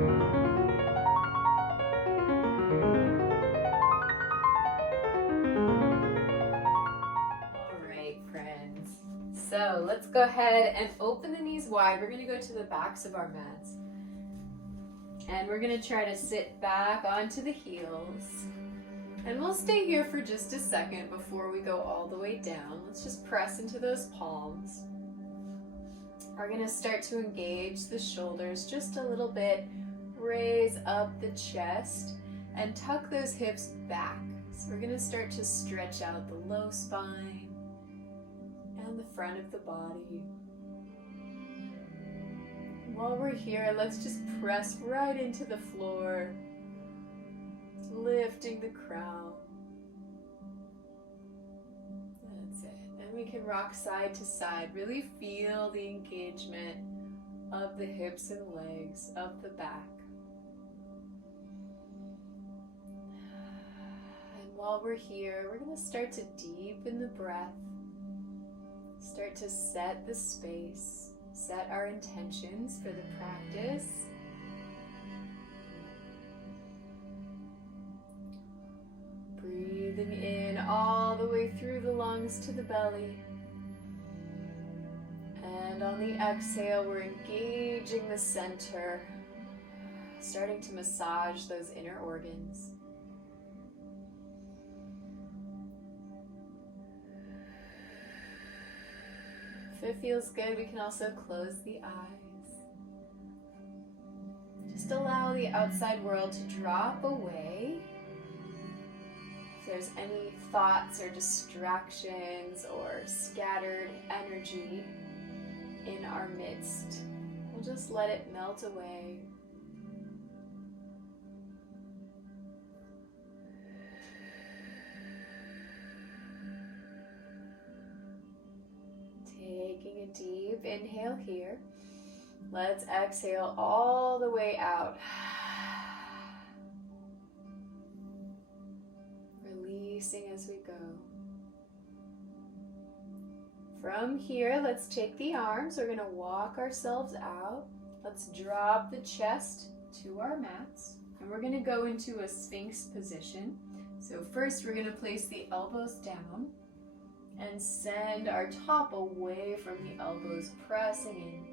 All right, friends. So let's go ahead and open the knees wide. We're going to go to the backs of our mats. And we're going to try to sit back onto the heels. And we'll stay here for just a second before we go all the way down. Let's just press into those palms. We're going to start to engage the shoulders just a little bit. Raise up the chest and tuck those hips back. So we're going to start to stretch out the low spine and the front of the body. While we're here, let's just press right into the floor, lifting the crown. That's it. And we can rock side to side. Really feel the engagement of the hips and legs, of the back. And while we're here, we're going to start to deepen the breath, start to set the space. Set our intentions for the practice. Breathing in all the way through the lungs to the belly. And on the exhale, we're engaging the center, starting to massage those inner organs. If it feels good, we can also close the eyes. Just allow the outside world to drop away. If there's any thoughts or distractions or scattered energy in our midst, we'll just let it melt away. Taking a deep inhale here. Let's exhale all the way out. Releasing as we go. From here, let's take the arms. We're going to walk ourselves out. Let's drop the chest to our mats. And we're going to go into a Sphinx position. So first, we're going to place the elbows down and send our top away from the elbows, pressing in.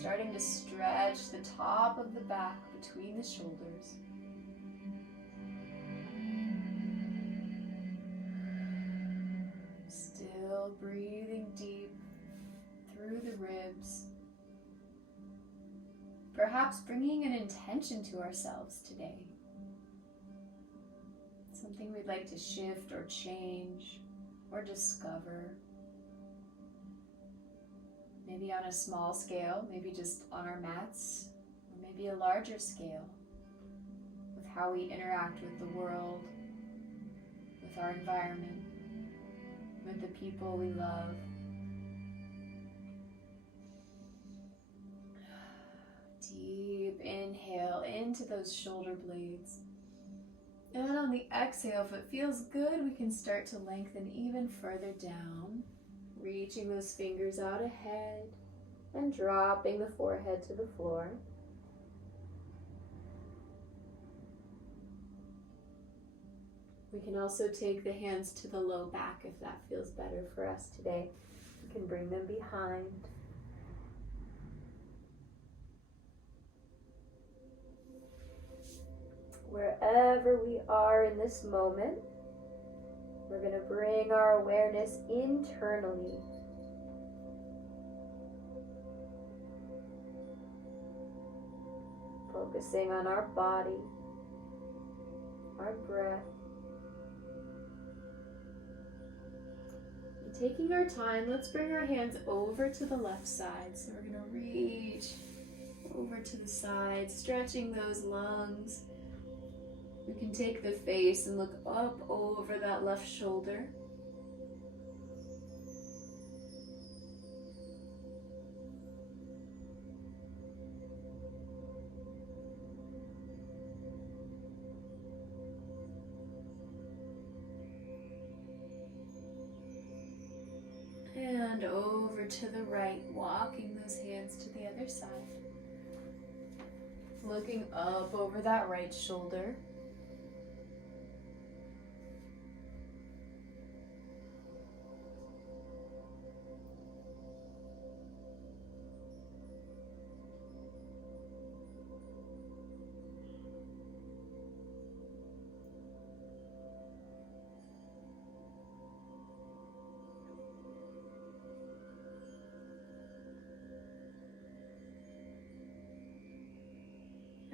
Starting to stretch the top of the back between the shoulders. Still breathing deep through the ribs. Perhaps bringing an intention to ourselves today. Something we'd like to shift or change or discover. Maybe on a small scale, maybe just on our mats, or maybe a larger scale with how we interact with the world, with our environment, with the people we love. Deep inhale into those shoulder blades. And on the exhale, if it feels good, we can start to lengthen even further down, reaching those fingers out ahead and dropping the forehead to the floor. We can also take the hands to the low back if that feels better for us today. We can bring them behind. Wherever we are in this moment, we're going to bring our awareness internally. Focusing on our body, our breath. And taking our time, let's bring our hands over to the left side. So we're going to reach over to the side, stretching those lungs. We can take the face and look up over that left shoulder. And over to the right, walking those hands to the other side. Looking up over that right shoulder.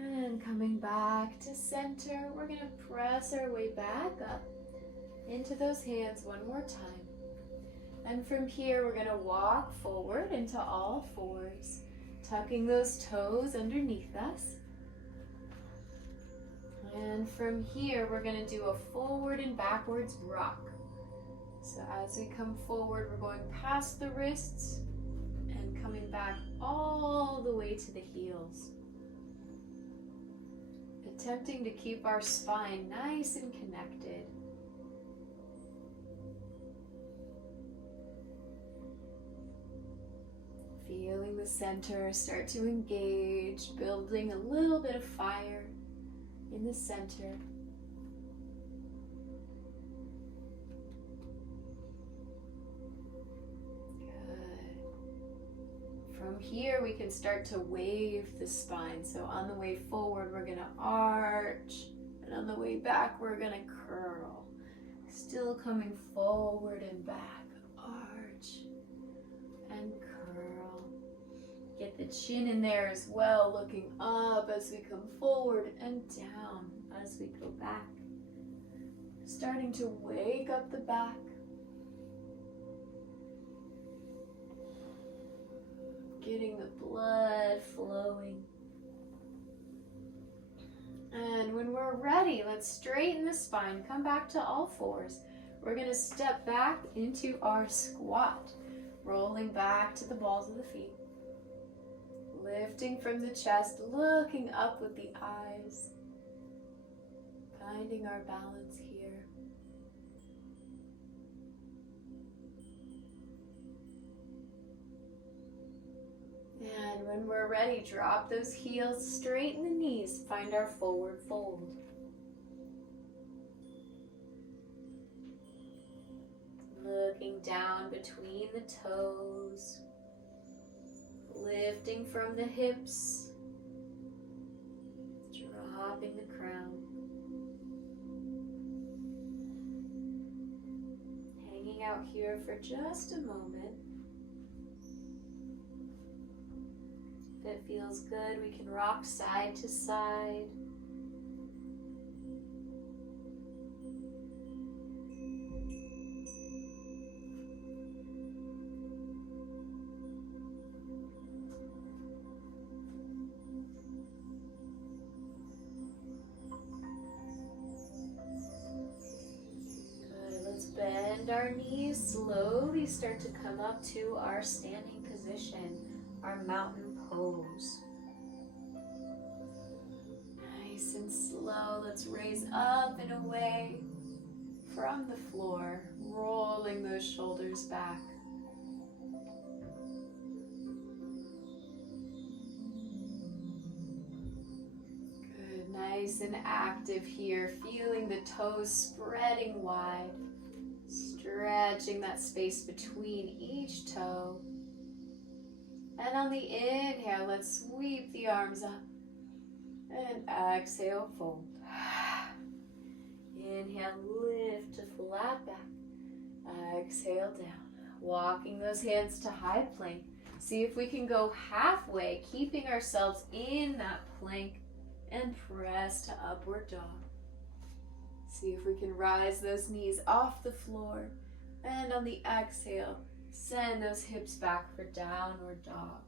And coming back to center, we're going to press our way back up into those hands one more time. And from here, we're going to walk forward into all fours, tucking those toes underneath us. And from here, we're going to do a forward and backwards rock. So as we come forward, we're going past the wrists and coming back all the way to the heels. Attempting to keep our spine nice and connected. Feeling the center start to engage, building a little bit of fire in the center. Good. From here, we can start to wave the spine. So on the way forward, we're going to arch, and on the way back, we're going to curl. Still coming forward and back, arch and curl. Get the chin in there as well, looking up as we come forward and down as we go back. Starting to wake up the back. Getting the blood flowing. And when we're ready, let's straighten the spine, come back to all fours. We're going to step back into our squat, rolling back to the balls of the feet. Lifting from the chest, looking up with the eyes, finding our balance here. And when we're ready, drop those heels, straighten the knees, find our forward fold. Looking down between the toes, lifting from the hips, dropping the crown. Hanging out here for just a moment. If it feels good, we can rock side to side. Good, let's bend our knees, slowly start to come up to our standing position, our mountain pose. Nice and slow, let's raise up and away from the floor, rolling those shoulders back. Good, nice and active here, feeling the toes spreading wide, stretching that space between each toe. And on the inhale, let's sweep the arms up. And exhale, fold. Inhale, lift to flat back. Exhale, down. Walking those hands to high plank. See if we can go halfway, keeping ourselves in that plank, and press to upward dog. See if we can rise those knees off the floor. And on the exhale, send those hips back for downward dog.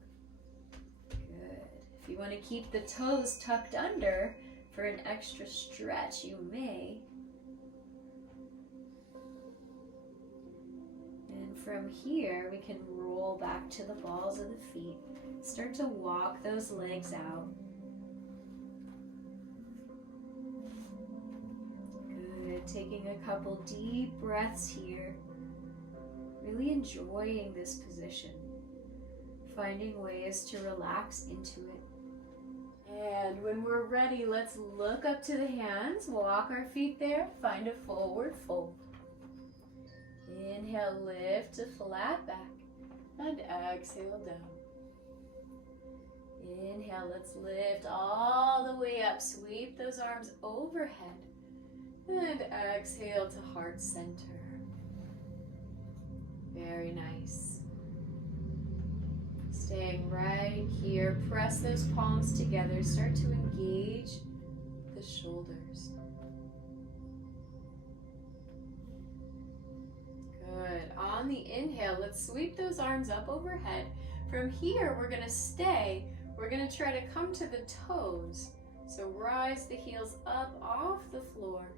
Good. If you want to keep the toes tucked under for an extra stretch, you may. And from here, we can roll back to the balls of the feet. Start to walk those legs out. Good. Taking a couple deep breaths here. Really enjoying this position, finding ways to relax into it. And when we're ready, let's look up to the hands, walk our feet there, find a forward fold. Inhale, lift to flat back, and exhale down. Inhale, let's lift all the way up, sweep those arms overhead, and exhale to heart center. Very nice. Staying right here, press those palms together, start to engage the shoulders. Good. On the inhale, let's sweep those arms up overhead. From here, we're going to stay. We're going to try to come to the toes. So rise the heels up off the floor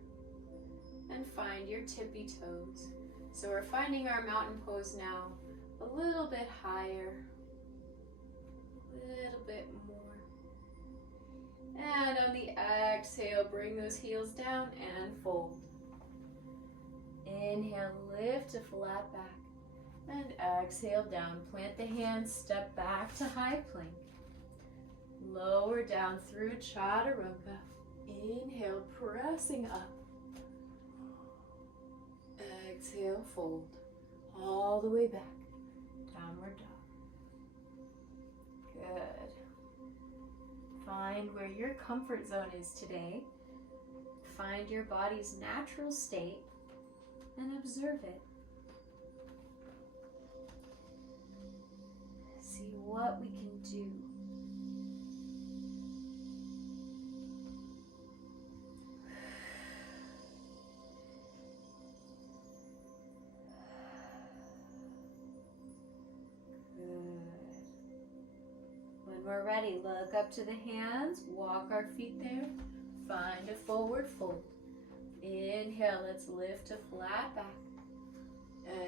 and find your tippy toes. So we're finding our mountain pose now a little bit higher. Little bit more. And on the exhale, bring those heels down and fold. Inhale, lift to flat back. And exhale down. Plant the hands, step back to high plank. Lower down through chaturanga. Inhale, pressing up. Exhale, fold. All the way back. Downward dog. Good. Find where your comfort zone is today. Find your body's natural state and observe it. See what we can do. When we're ready, look up to the hands, walk our feet there, find a forward fold. Inhale, let's lift to flat back.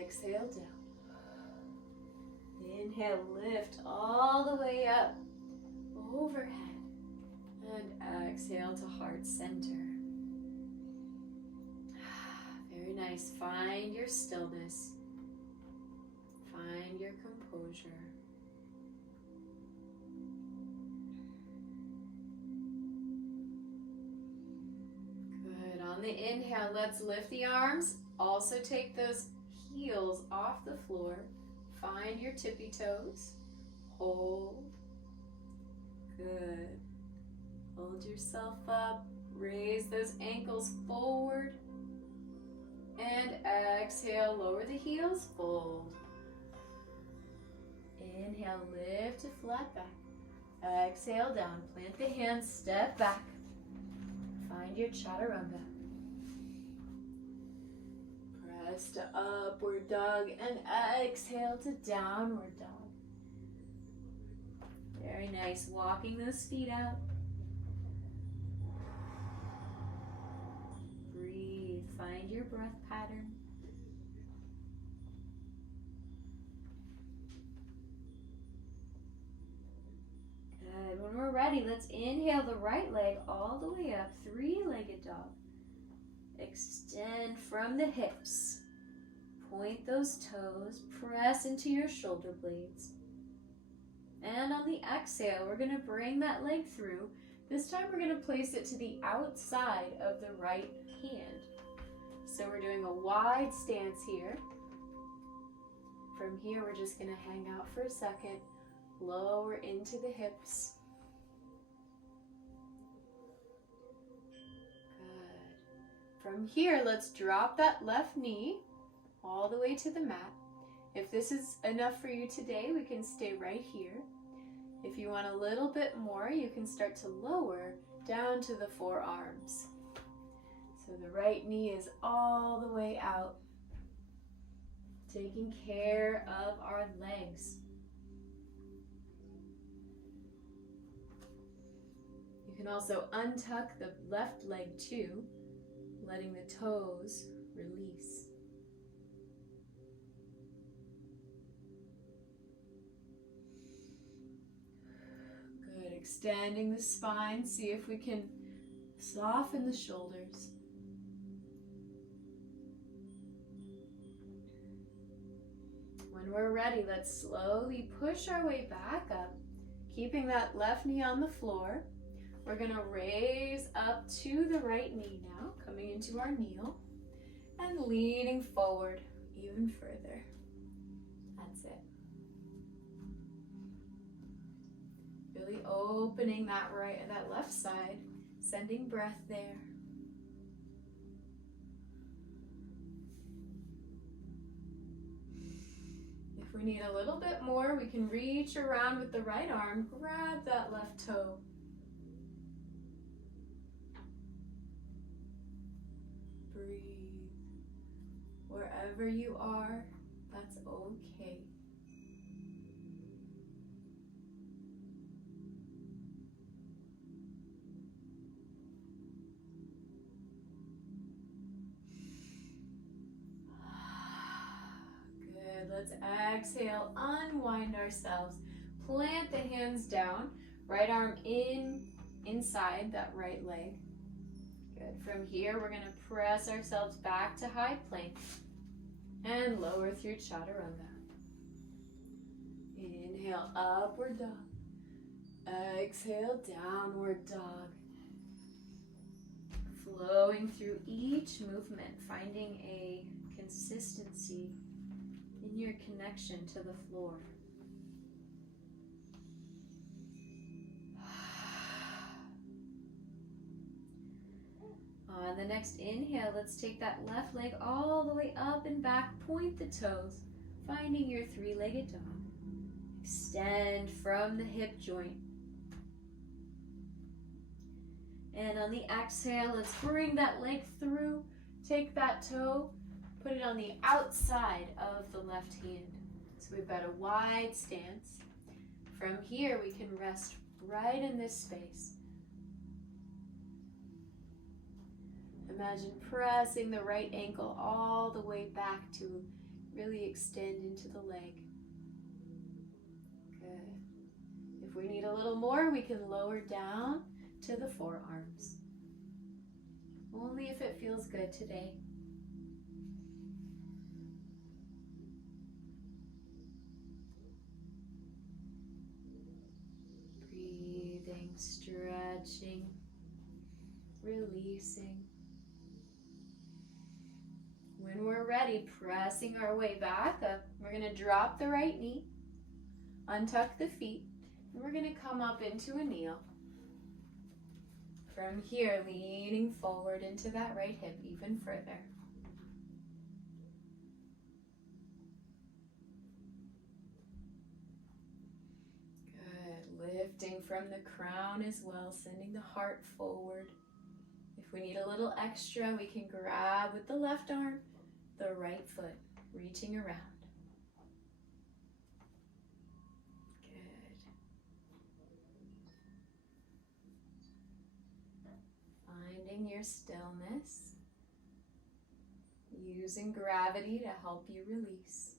Exhale down. Inhale, lift all the way up, overhead. And exhale to heart center. Very nice. Find your stillness. Find your composure. Good. On the inhale, let's lift the arms. Also take those heels off the floor. Find your tippy toes. Hold. Good. Hold yourself up. Raise those ankles forward. And exhale, lower the heels, fold. Inhale, lift to flat back. Exhale down, plant the hands, step back. Find your chaturanga. Press to upward dog and exhale to downward dog. Very nice, walking those feet out. Breathe, find your breath pattern. Good. When we're ready, let's inhale the right leg all the way up, three-legged dog. Extend from the hips. Point those toes, press into your shoulder blades. And on the exhale, we're going to bring that leg through. This time we're going to place it to the outside of the right hand. So we're doing a wide stance here. From here, we're just going to hang out for a second. Lower into the hips. Good. From here, let's drop that left knee all the way to the mat. If this is enough for you today, we can stay right here. If you want a little bit more, you can start to lower down to the forearms. So the right knee is all the way out, taking care of our legs. You can also untuck the left leg too, letting the toes release. Good, extending the spine, see if we can soften the shoulders. When we're ready, let's slowly push our way back up, keeping that left knee on the floor. We're gonna raise up to the right knee now, coming into our kneel and leaning forward even further. That's it. Really opening that left side, sending breath there. If we need a little bit more, we can reach around with the right arm, grab that left toe. Breathe. Wherever you are, that's okay. Good. Let's exhale, unwind ourselves. Plant the hands down, right arm inside that right leg. Good. From here, we're going to press ourselves back to high plank and lower through chaturanga. Inhale, upward dog. Exhale, downward dog. Flowing through each movement, finding a consistency in your connection to the floor. On the next inhale, let's take that left leg all the way up and back, point the toes, finding your three-legged dog. Extend from the hip joint. And on the exhale, let's bring that leg through, take that toe, put it on the outside of the left hand. So we've got a wide stance. From here, we can rest right in this space. Imagine pressing the right ankle all the way back to really extend into the leg. Good. If we need a little more, we can lower down to the forearms. Only if it feels good today. Breathing, stretching, releasing. When we're ready, pressing our way back up, we're going to drop the right knee, untuck the feet, and we're going to come up into a kneel. From here, leaning forward into that right hip even further. Good. Lifting from the crown as well, sending the heart forward. If we need a little extra, we can grab with the left arm, the right foot, reaching around. Good. Finding your stillness, using gravity to help you release.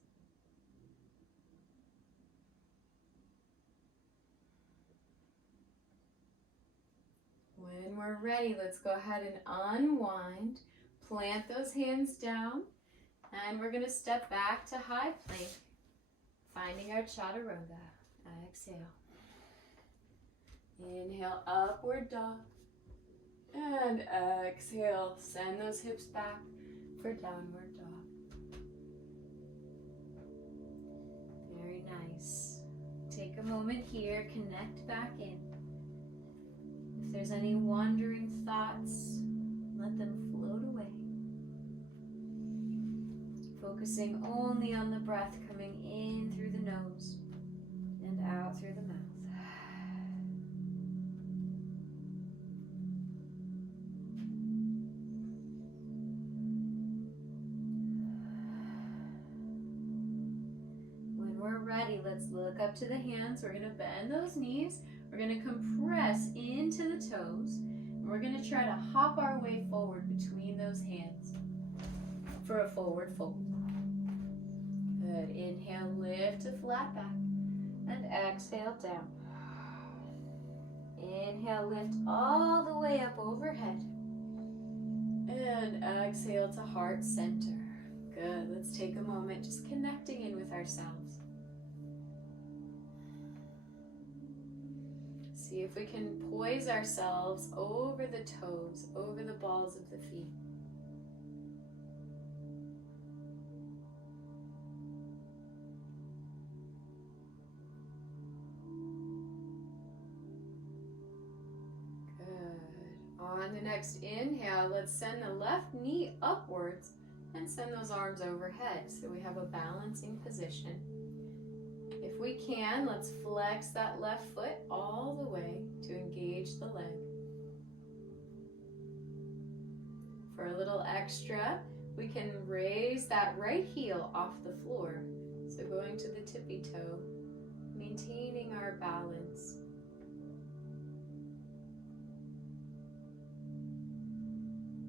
When we're ready, let's go ahead and unwind, plant those hands down, and we're going to step back to high plank, finding our chaturanga. Exhale. Inhale, upward dog. And exhale, send those hips back for downward dog. Very nice. Take a moment here, connect back in. If there's any wandering thoughts, let them float away. Focusing only on the breath coming in through the nose and out through the mouth. When we're ready, let's look up to the hands. We're going to bend those knees. We're going to compress into the toes. And we're going to try to hop our way forward between those hands for a forward fold. Good. Inhale, lift to flat back. And exhale, down. Inhale, lift all the way up overhead. And exhale to heart center. Good. Let's take a moment just connecting in with ourselves. See if we can poise ourselves over the toes, over the balls of the feet. On the next inhale, let's send the left knee upwards and send those arms overhead so we have a balancing position. If we can, let's flex that left foot all the way to engage the leg. For a little extra, we can raise that right heel off the floor. So going to the tippy toe, maintaining our balance.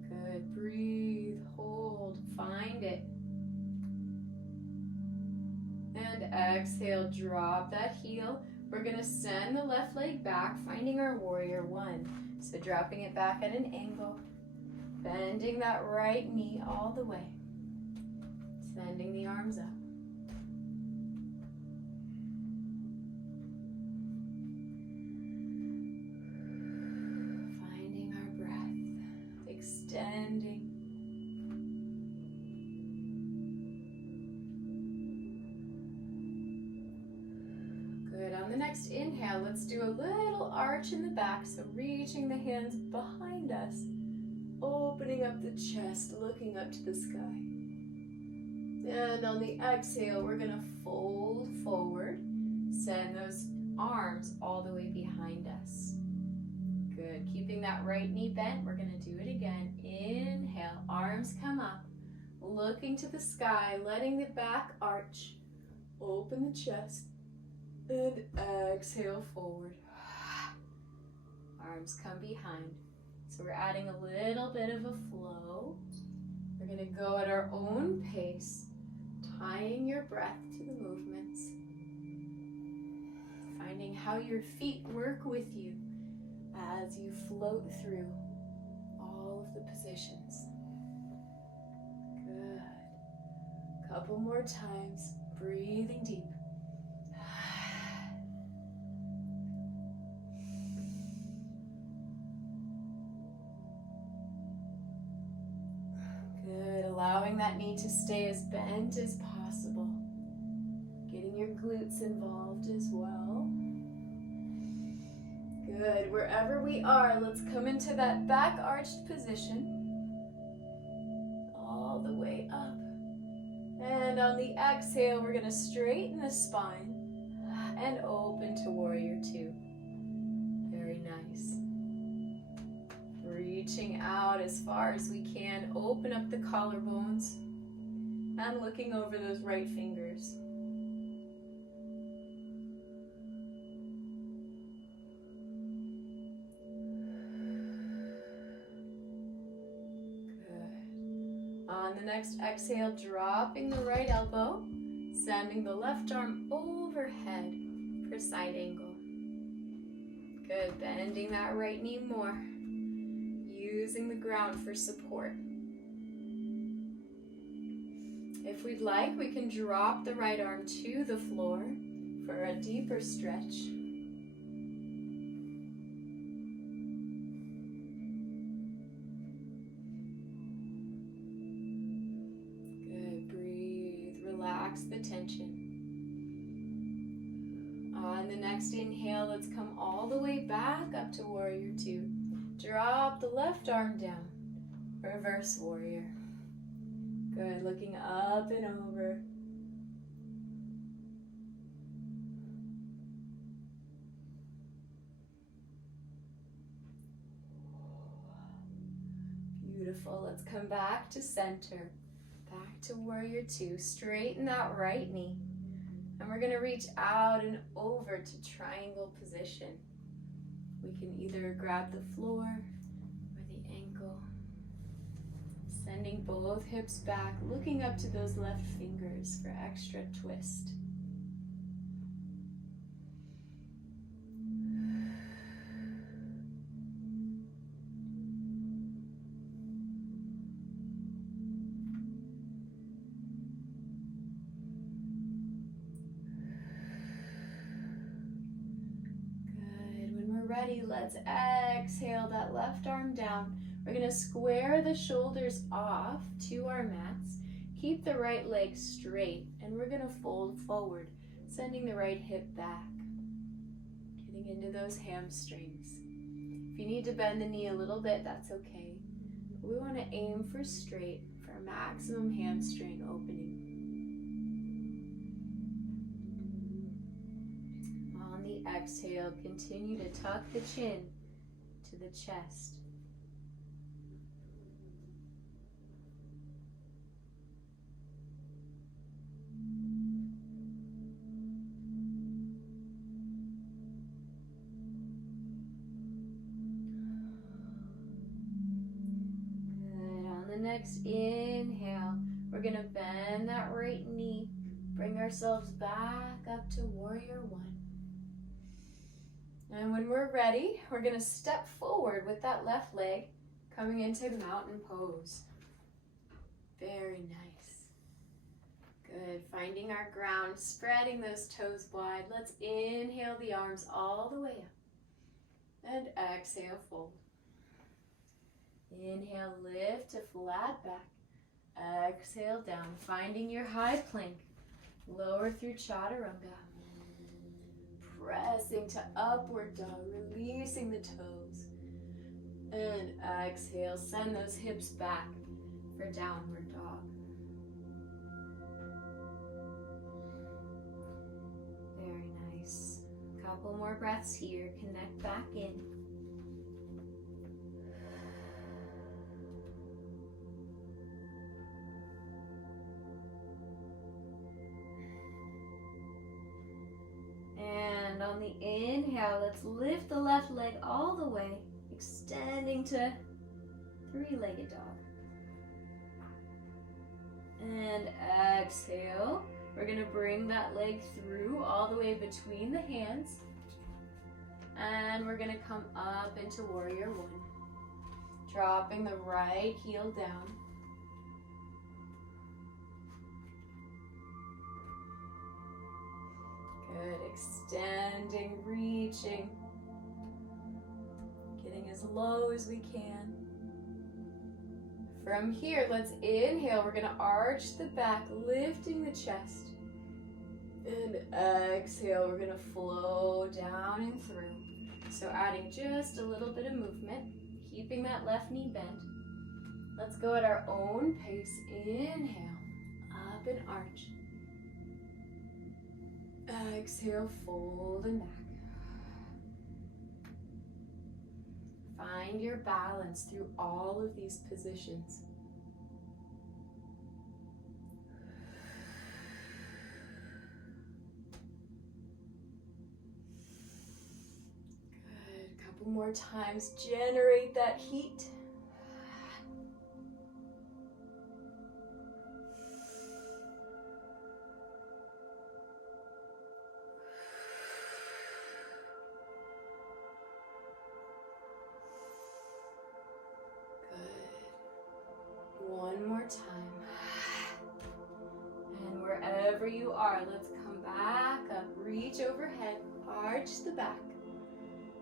Good, breathe, hold, find it. And exhale, drop that heel. We're gonna send the left leg back, finding our warrior one. So dropping it back at an angle, bending that right knee all the way, sending the arms up. Finding our breath, extending. Good, on the next inhale, let's do a little arch in the back, so reaching the hands behind us, opening up the chest, looking up to the sky. And on the exhale, we're gonna fold forward, send those arms all the way behind us. Good, keeping that right knee bent, we're gonna do it again. Inhale, arms come up, looking to the sky, letting the back arch, open the chest, and exhale forward. Arms come behind. So we're adding a little bit of a flow. We're gonna go at our own pace, tying your breath to the movements. Finding how your feet work with you as you float through all of the positions. Good. Couple more times, breathing deep. Good, allowing that knee to stay as bent as possible. Getting your glutes involved as well. Good, wherever we are, let's come into that back arched position. All the way up. And on the exhale, we're gonna straighten the spine and open to warrior two. Very nice. Reaching out as far as we can, open up the collarbones and looking over those right fingers. Good. On the next exhale, dropping the right elbow, sending the left arm overhead for side angle. Good, bending that right knee more. Using the ground for support. If we'd like, we can drop the right arm to the floor for a deeper stretch. Good, breathe, relax the tension. On the next inhale, let's come all the way back up to warrior two. Drop the left arm down, reverse warrior. Good, looking up and over. Beautiful, let's come back to center, back to warrior two. Straighten that right knee. And we're gonna reach out and over to triangle position. We can either grab the floor or the ankle. Sending both hips back, looking up to those left fingers for extra twist. let's exhale that left arm down. We're gonna square the shoulders off to our mats. Keep the right leg straight, and we're gonna fold forward, sending the right hip back, getting into those hamstrings. If you need to bend the knee a little bit, that's okay. But we wanna aim for straight, for maximum hamstring opening. On the exhale, continue to tuck the chin to the chest. Next inhale, we're gonna bend that right knee, bring ourselves back up to warrior one. And when we're ready, we're gonna step forward with that left leg, coming into mountain pose. Very nice. Good, finding our ground, spreading those toes wide. Let's inhale the arms all the way up. And exhale, fold. Inhale, lift to flat back. Exhale, down. Finding your high plank. Lower through chaturanga. Pressing to upward dog, releasing the toes. And exhale, send those hips back for downward dog. Very nice. Couple more breaths here. Connect back in. And on the inhale, let's lift the left leg all the way, extending to three-legged dog. And exhale, we're gonna bring that leg through all the way between the hands. And we're gonna come up into warrior one, dropping the right heel down. Good, extending, reaching, getting as low as we can. From here, let's inhale. We're gonna arch the back, lifting the chest. And exhale, we're gonna flow down and through. So adding just a little bit of movement, keeping that left knee bent. Let's go at our own pace. Inhale, up and arch. Exhale, fold and back. Find your balance through all of these positions. Good, couple more times. Generate that heat. One more time. And wherever you are, let's come back up, reach overhead, arch the back.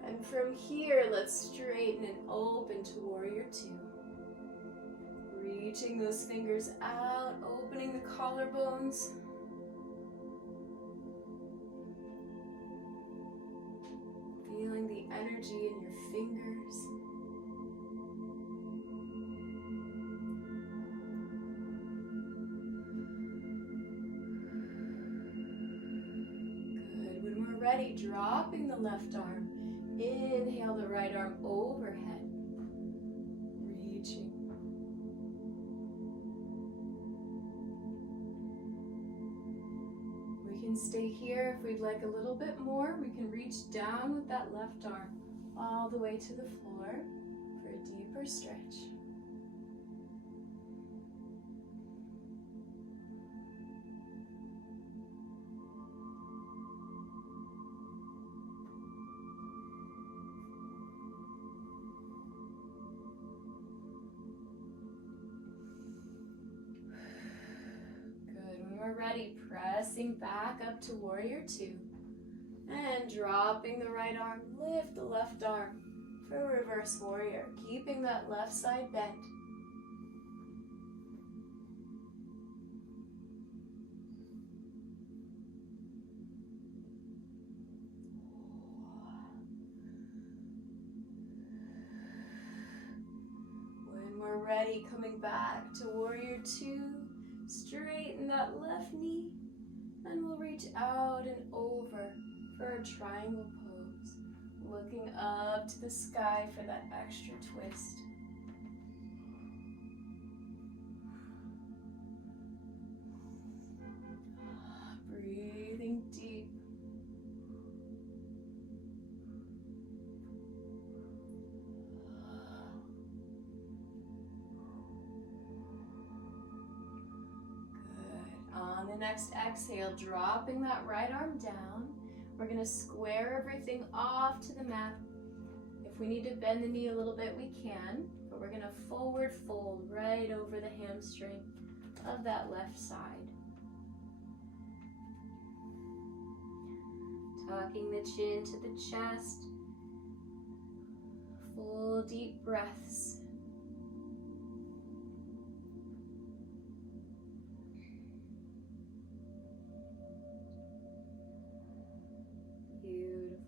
And from here, let's straighten and open to warrior two. Reaching those fingers out, opening the collarbones. Feeling the energy in your fingers. Ready, dropping the left arm. Inhale the right arm overhead. Reaching. We can stay here if we'd like a little bit more. We can reach down with that left arm all the way to the floor for a deeper stretch. Ready, pressing back up to warrior two and dropping the right arm, lift the left arm, for reverse warrior, keeping that left side bent. When we're ready, coming back to warrior two, straighten that left knee, and we'll reach out and over for a triangle pose, looking up to the sky for that extra twist. Breathing deep. Good. On the next exhale, dropping that right arm down. We're going to square everything off to the mat. If we need to bend the knee a little bit, we can, but we're going to forward fold right over the hamstring of that left side. Tucking the chin to the chest. Full deep breaths. Beautiful.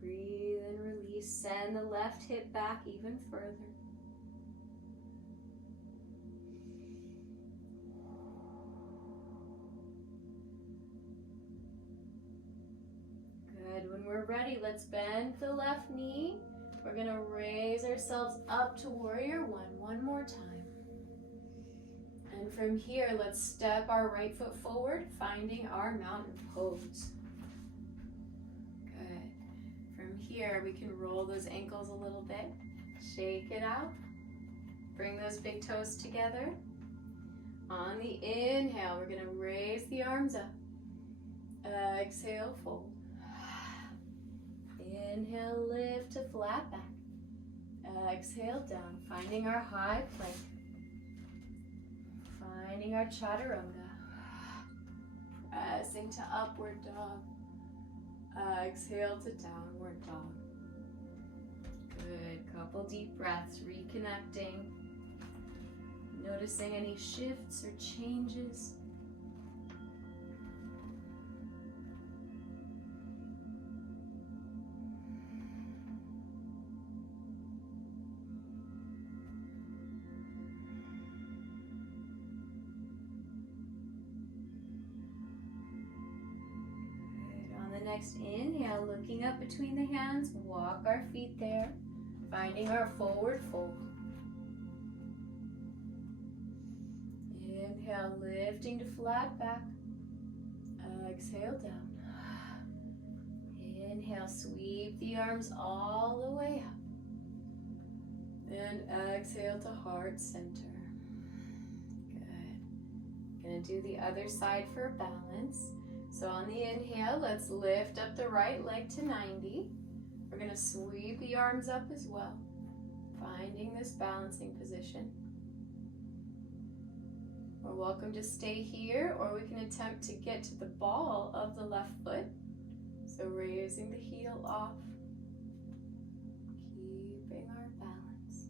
Breathe and release. Send the left hip back even further. Good. When we're ready, let's bend the left knee. We're going to raise ourselves up to warrior one more time. And from here, let's step our right foot forward, finding our mountain pose. Good. From here, we can roll those ankles a little bit. Shake it out. Bring those big toes together. On the inhale, we're going to raise the arms up. Exhale, fold. Inhale, lift to flat back. Exhale, down, finding our high plank. Finding our chaturanga. Pressing to upward dog. Exhale to downward dog. Good, couple deep breaths, reconnecting. Noticing any shifts or changes. Next inhale, looking up between the hands, walk our feet there, finding our forward fold. Inhale, lifting to flat back. Exhale, down. Inhale, sweep the arms all the way up. And exhale to heart center. Good. Gonna do the other side for balance. So on the inhale, let's lift up the right leg to 90. We're going to sweep the arms up as well, finding this balancing position. We're welcome to stay here, or we can attempt to get to the ball of the left foot. So raising the heel off, keeping our balance.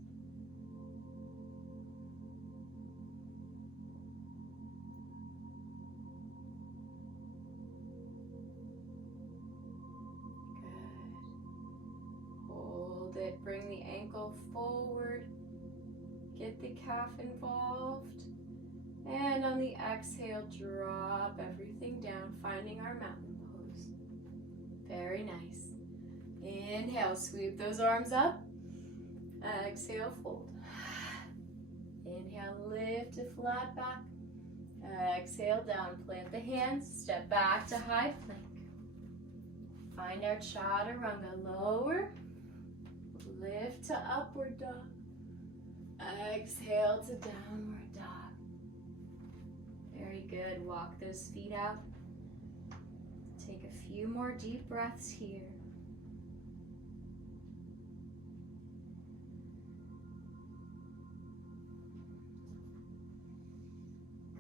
Bring the ankle forward, get the calf involved, and on the exhale, drop everything down, finding our mountain pose. Very nice. Inhale, sweep those arms up. Exhale, fold. Inhale, lift to flat back. Exhale, down, plant the hands, step back to high plank. Find our chaturanga, lower. Lift to upward dog. Exhale to downward dog. Very good. Walk those feet out. Take a few more deep breaths here.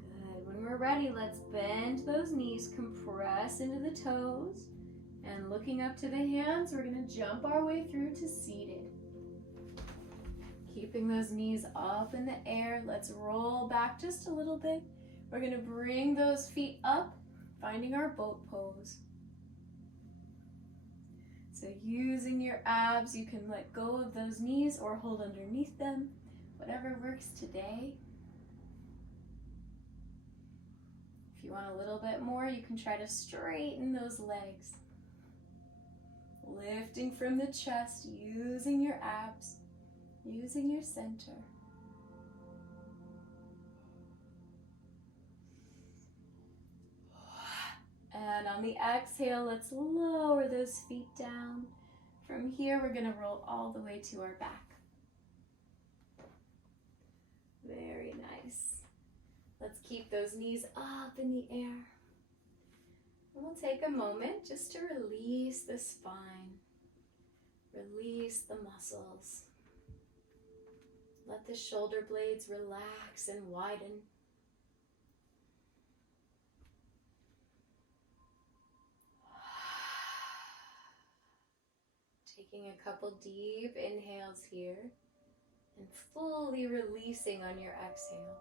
Good. When we're ready, let's bend those knees, compress into the toes. And looking up to the hands, we're going to jump our way through to seated. Keeping those knees up in the air, let's roll back just a little bit. We're going to bring those feet up, finding our boat pose. So using your abs, you can let go of those knees or hold underneath them, whatever works today. If you want a little bit more, you can try to straighten those legs. Lifting from the chest, using your abs, using your center. And on the exhale, let's lower those feet down. From here, we're going to roll all the way to our back. Very nice. Let's keep those knees up in the air. And we'll take a moment just to release the spine. Release the muscles. Let the shoulder blades relax and widen. Taking a couple deep inhales here and fully releasing on your exhale.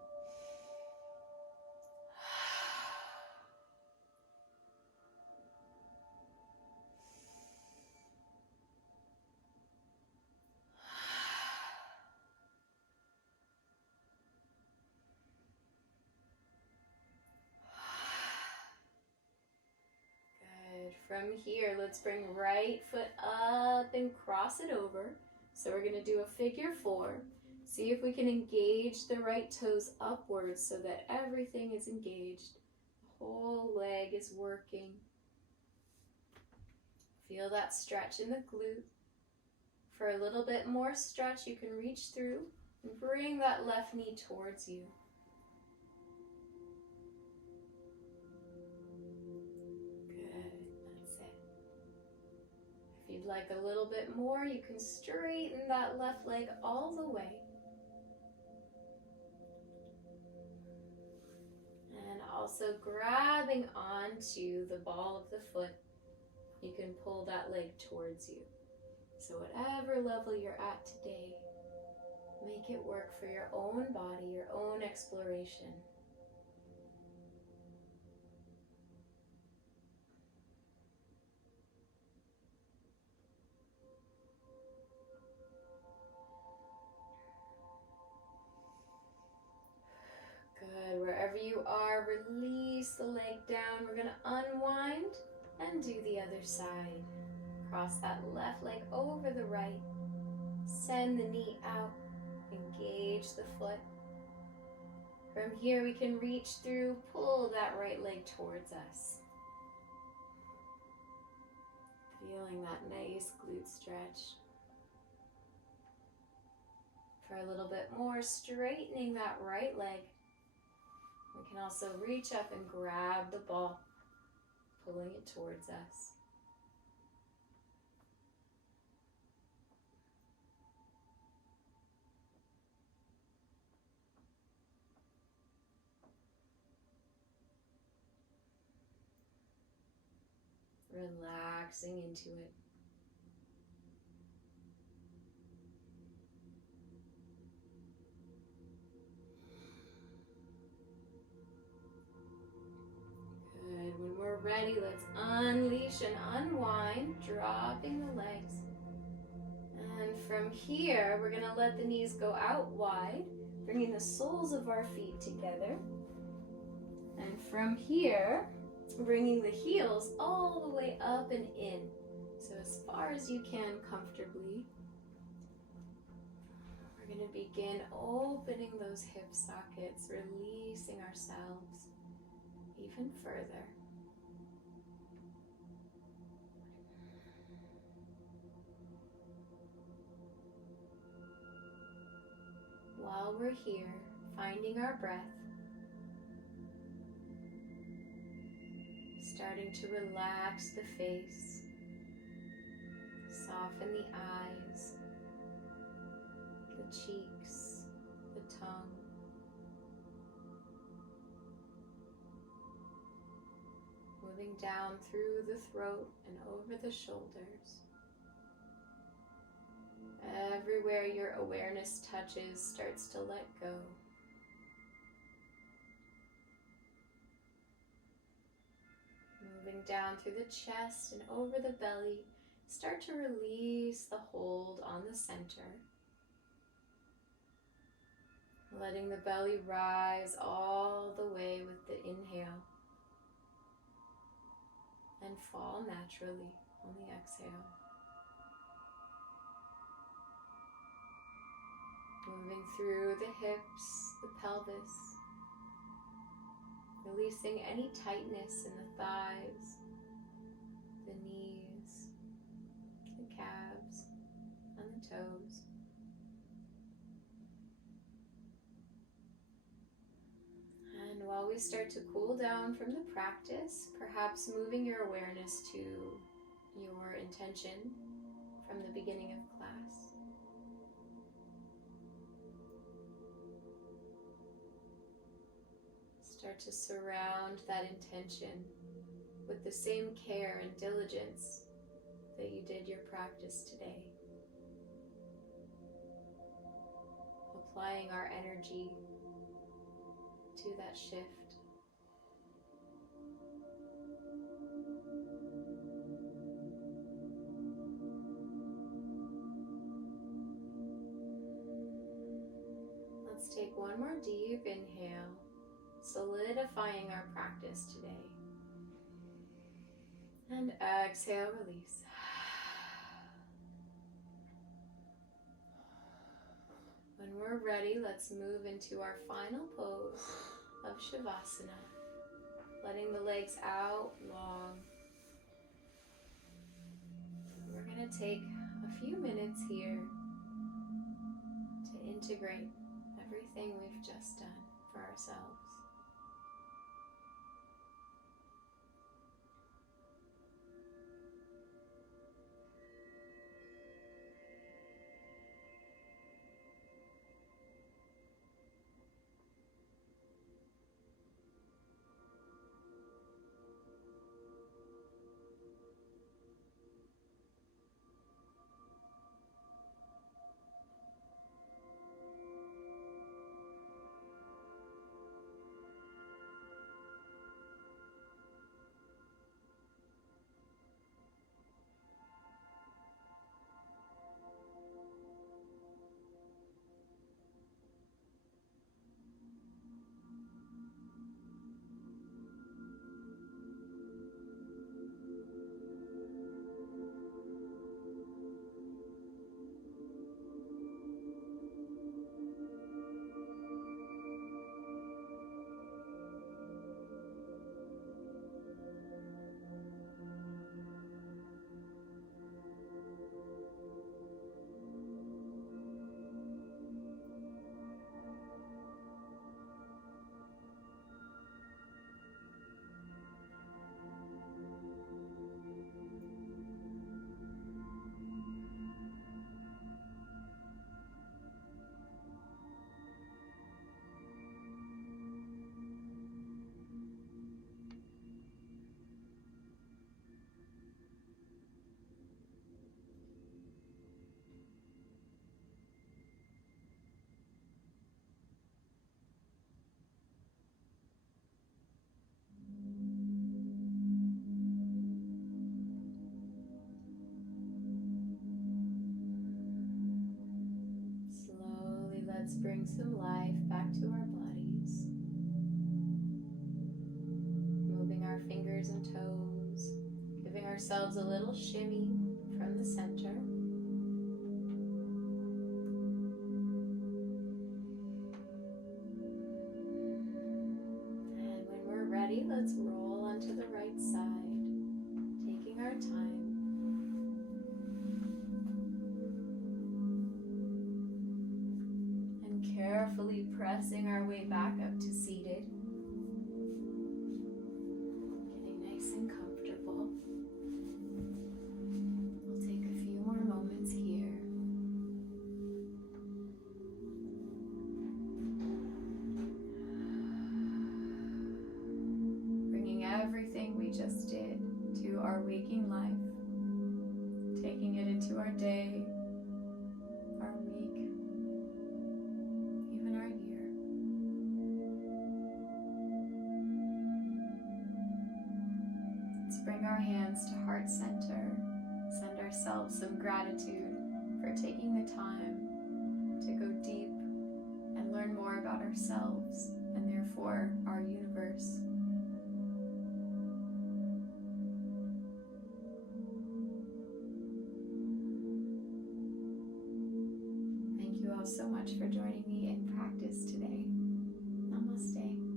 From here, let's bring right foot up and cross it over. So we're going to do a figure 4. See if we can engage the right toes upwards so that everything is engaged. The whole leg is working. Feel that stretch in the glute. For a little bit more stretch, you can reach through and bring that left knee towards you. If you'd like a little bit more, you can straighten that left leg all the way. And also grabbing onto the ball of the foot, you can pull that leg towards you. So whatever level you're at today, make it work for your own body, your own exploration. Good. Wherever you are, release the leg down. We're going to unwind and do the other side. Cross that left leg over the right. Send the knee out. Engage the foot. From here, we can reach through, pull that right leg towards us. Feeling that nice glute stretch. For a little bit more, straightening that right leg. We can also reach up and grab the ball, pulling it towards us. Relaxing into it. Good. When we're ready, let's unleash and unwind, dropping the legs. And from here, we're going to let the knees go out wide, bringing the soles of our feet together. And from here, bringing the heels all the way up and in. So as far as you can comfortably. We're going to begin opening those hip sockets, releasing ourselves even further. While we're here, finding our breath, starting to relax the face, soften the eyes, the cheeks, the tongue. moving down through the throat and over the shoulders. Everywhere your awareness touches starts to let go. Moving down through the chest and over the belly, start to release the hold on the center. Letting the belly rise all the way with the inhale and fall naturally on the exhale. Moving through the hips, the pelvis, releasing any tightness in the thighs, the knees, the calves, and the toes. And while we start to cool down from the practice, perhaps moving your awareness to your intention from the beginning of class. Start to surround that intention with the same care and diligence that you did your practice today. Applying our energy to that shift. Let's take one more deep inhale, solidifying our practice today. And exhale, release. When we're ready, let's move into our final pose of Shavasana, letting the legs out long. We're going to take a few minutes here to integrate everything we've just done for ourselves. Let's bring some life back to our bodies. Moving our fingers and toes, giving ourselves a little shimmy from the center. And when we're ready, let's roll onto the right side, taking our time. Carefully pressing our way back up to seated. Getting nice and comfortable. We'll take a few more moments here. Bringing everything we just did to our waking life, taking it into our day, our week, even our year. Let's bring our hands to heart center, send ourselves some gratitude for taking the time to go deep and learn more about ourselves and therefore our universe. Thank you all so much for joining me in practice today. Namaste.